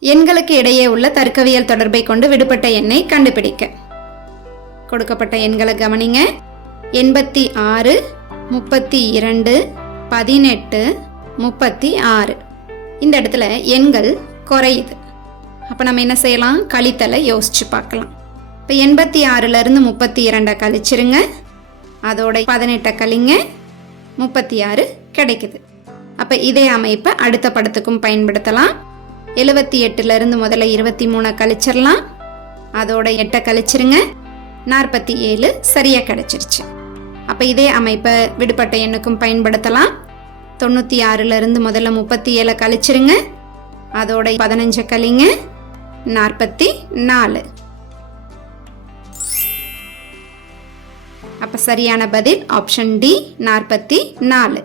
எண்களுக்கு இடையே உள்ள தர்க்கவியல் தொடர்பை கொண்டு விடுபட்ட எண்ணை கண்டுபிடிக்க. கொடுக்கப்பட்ட எண்களை கவனிங்க. எண்பத்தி ஆறு முப்பத்தி இரண்டு பதினெட்டு முப்பத்தி ஆறு. இந்த இடத்துல எண்கள் குறையுது. அப்போ நம்ம என்ன செய்யலாம்? கழித்தலை யோசிச்சு பார்க்கலாம். இப்போ எண்பத்தி ஆறுலேருந்து முப்பத்தி இரண்டை கழிச்சிருங்க. அதோட பதினெட்டை கழிங்க. முப்பத்தி ஆறு கிடைக்குது. அப்போ இதே அமைப்பை அடுத்த படத்துக்கும் பயன்படுத்தலாம். எழுபத்தி எட்டுலேருந்து முதல்ல இருபத்தி மூணை கழிச்சிடலாம். அதோட எட்டை கழிச்சிருங்க. நாற்பத்தி ஏழு சரியாக கிடச்சிருச்சு. அப்போ இதே அமைப்பை விடுபட்ட எண்ணுக்கும் பயன்படுத்தலாம். தொண்ணூற்றி ஆறுலேருந்து முதல்ல முப்பத்தி ஏழை கழிச்சிருங்க. அதோட பதினஞ்சை கழிங்க. நாற்பத்தி நாலு. அப்போ சரியான பதில் ஆப்ஷன் டி நாற்பத்தி நாலு.